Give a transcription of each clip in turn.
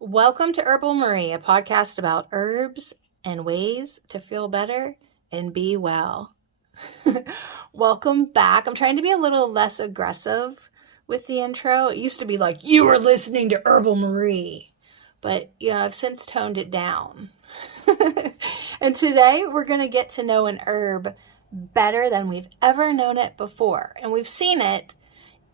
Welcome to Herbal Marie, a podcast about herbs and ways to feel better and be well. Welcome back. I'm trying to be a little less aggressive with the intro. It used to be like, you are listening to Herbal Marie. But, I've since toned it down. And today we're going to get to know an herb better than we've ever known it before. And we've seen it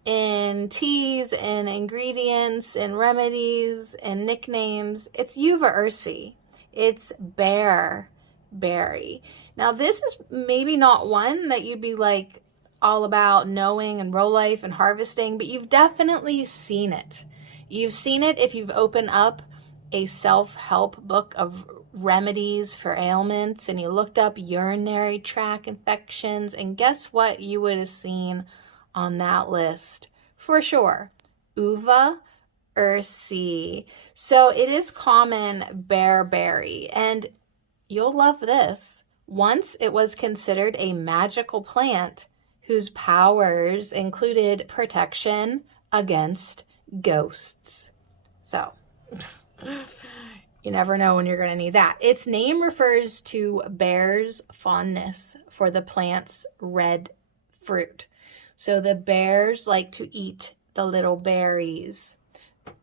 in teas and ingredients and remedies and nicknames. It's Uva-Ursi. It's bearberry. Now this is maybe not one that you'd be like all about knowing and row life and harvesting, but you've definitely seen it. You've seen it if you've opened up a self-help book of remedies for ailments and you looked up urinary tract infections, and guess what you would have seen on that list for sure? Uva-Ursi. So it is common bearberry, and you'll love this. Once it was considered a magical plant whose powers included protection against ghosts. So you never know when you're going to need that. Its name refers to bears' fondness for the plant's red fruit. So the bears like to eat the little berries.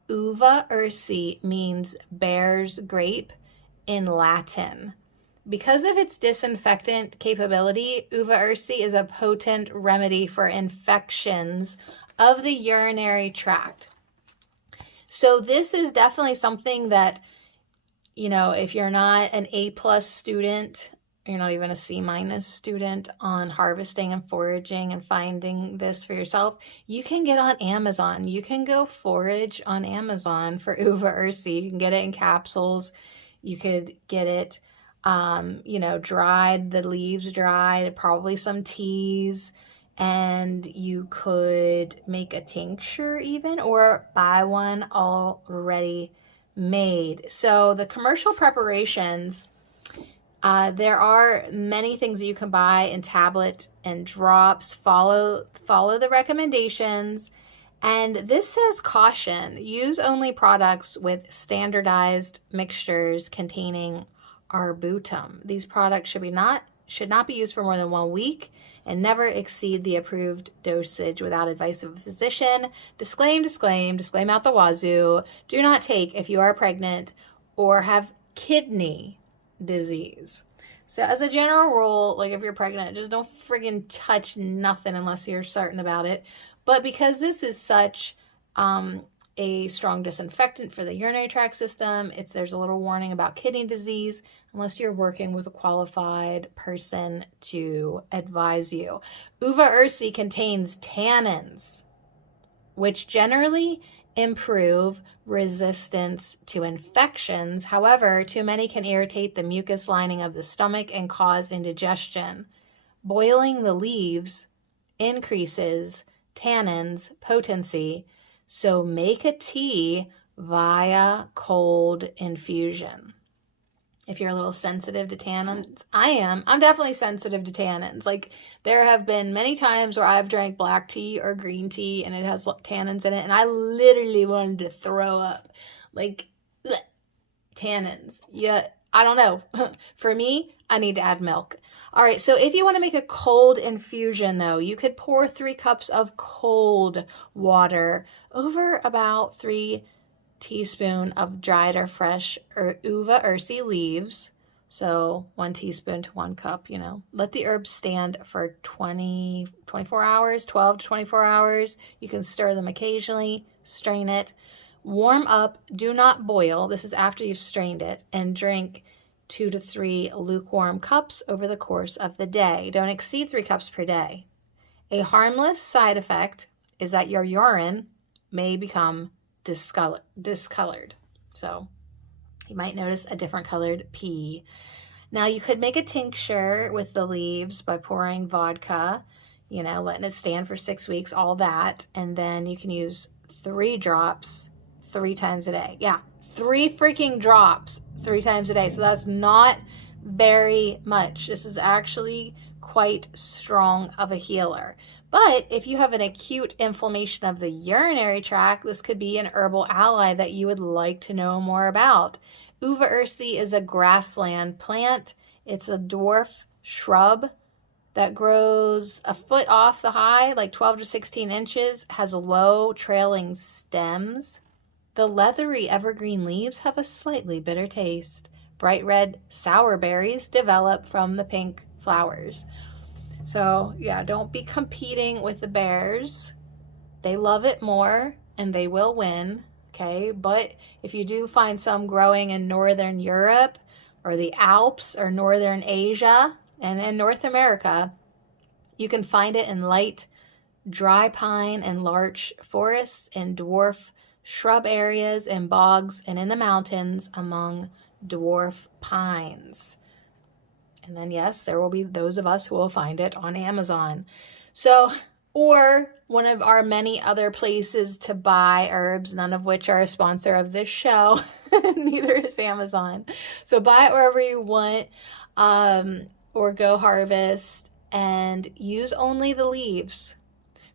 Uva-Ursi means bear's grape in Latin. Because of its disinfectant capability, Uva-Ursi is a potent remedy for infections of the urinary tract. So this is definitely something that, if you're not an A+ student, you're not even a C- student on harvesting and foraging and finding this for yourself, you can get on Amazon. You can go forage on Amazon for Uva-Ursi. You can get it in capsules. You could get it, dried, the leaves dried, probably some teas, and you could make a tincture even, or buy one already made. So the commercial preparations, there are many things that you can buy in tablet and drops. Follow the recommendations. And this says caution, use only products with standardized mixtures containing arbutum. These products should not be used for more than 1 week and never exceed the approved dosage without advice of a physician. Disclaim out the wazoo. Do not take if you are pregnant or have kidney disease. So as a general rule, like if you're pregnant, just don't friggin' touch nothing unless you're certain about it. But because this is such a strong disinfectant for the urinary tract system, there's a little warning about kidney disease unless you're working with a qualified person to advise you. Uva-Ursi contains tannins, which generally improve resistance to infections. However, too many can irritate the mucus lining of the stomach and cause indigestion. Boiling the leaves increases tannins potency, so make a tea via cold infusion. If you're a little sensitive to tannins, I'm definitely sensitive to tannins. Like there have been many times where I've drank black tea or green tea and it has tannins in it, and I literally wanted to throw up. Like bleh, tannins. Yeah, I don't know. For me, I need to add milk. All right, so if you want to make a cold infusion though, you could pour 3 cups of cold water over about 3 teaspoons of dried or fresh Uva-Ursi leaves. So 1 teaspoon to 1 cup, Let the herbs stand for 24 hours, 12 to 24 hours. You can stir them occasionally, strain it. Warm up, do not boil. This is after you've strained it, and drink 2 to 3 lukewarm cups over the course of the day. Don't exceed 3 cups per day. A harmless side effect is that your urine may become discolored. So you might notice a different colored pee. Now you could make a tincture with the leaves by pouring vodka, letting it stand for 6 weeks, all that. And then you can use 3 drops 3 times a day. Yeah, 3 freaking drops 3 times a day. So that's not very much. This is actually quite strong of a healer. But if you have an acute inflammation of the urinary tract, this could be an herbal ally that you would like to know more about. Uva-Ursi is a grassland plant. It's a dwarf shrub that grows a foot off the high, like 12 to 16 inches, has low trailing stems. The leathery evergreen leaves have a slightly bitter taste. Bright red sour berries develop from the pink flowers. So yeah, don't be competing with the bears. They love it more and they will win, okay? But if you do find some growing in Northern Europe or the Alps or Northern Asia and in North America, you can find it in light dry pine and larch forests, in dwarf shrub areas, in bogs, and in the mountains among dwarf pines. And then yes, there will be those of us who will find it on Amazon. So, or one of our many other places to buy herbs, none of which are a sponsor of this show. Neither is Amazon. So buy it wherever you want, or go harvest, and use only the leaves.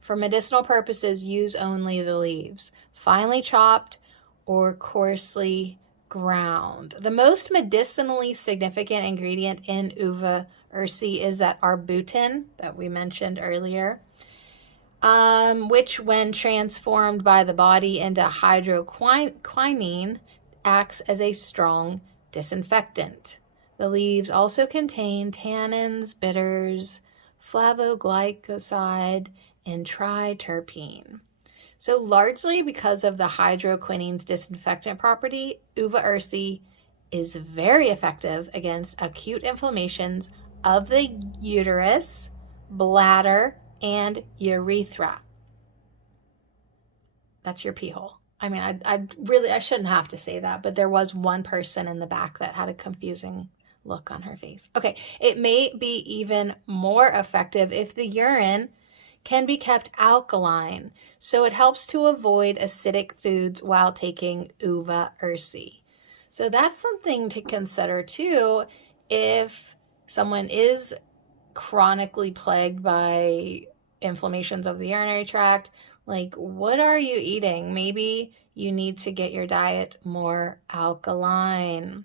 For medicinal purposes, use only the leaves. Finely chopped or coarsely ground. The most medicinally significant ingredient in Uva-Ursi is that arbutin that we mentioned earlier, which when transformed by the body into hydroquinine acts as a strong disinfectant. The leaves also contain tannins, bitters, flavoglycoside, and triterpene. So largely because of the hydroquinine's disinfectant property, Uva-Ursi is very effective against acute inflammations of the uterus, bladder, and urethra. That's your pee hole. I mean, I shouldn't have to say that, but there was one person in the back that had a confusing look on her face. Okay, it may be even more effective if the urine can be kept alkaline, so it helps to avoid acidic foods while taking Uva-Ursi. So that's something to consider too if someone is chronically plagued by inflammations of the urinary tract. Like, what are you eating? Maybe you need to get your diet more alkaline.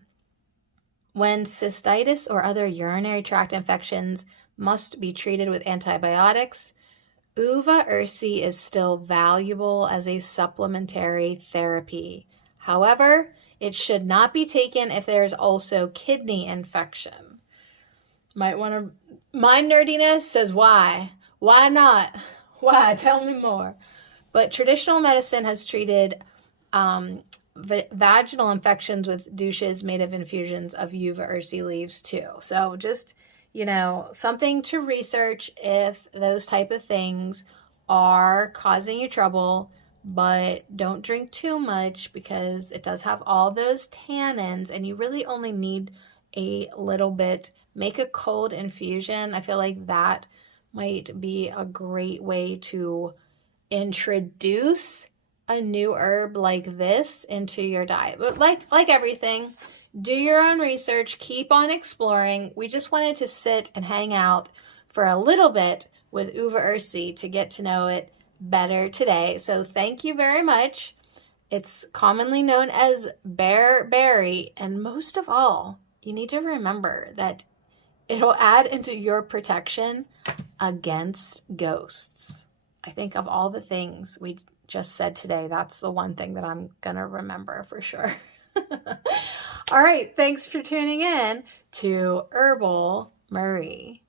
When cystitis or other urinary tract infections must be treated with antibiotics, Uva-Ursi is still valuable as a supplementary therapy. However, it should not be taken if there's also kidney infection. Might want to... My nerdiness says why? Why not? Why? Tell me more. But traditional medicine has treated vaginal infections with douches made of infusions of Uva-Ursi leaves too. So just, you know, something to research if those type of things are causing you trouble, but don't drink too much because it does have all those tannins and you really only need a little bit. Make a cold infusion. I feel like that might be a great way to introduce a new herb like this into your diet. But like everything, do your own research, keep on exploring. We just wanted to sit and hang out for a little bit with Uva-Ursi to get to know it better today. So thank you very much. It's commonly known as bearberry, and most of all, you need to remember that it'll add into your protection against ghosts. I think of all the things we just said today, that's the one thing that I'm gonna remember for sure. All right, thanks for tuning in to Herbal Marie.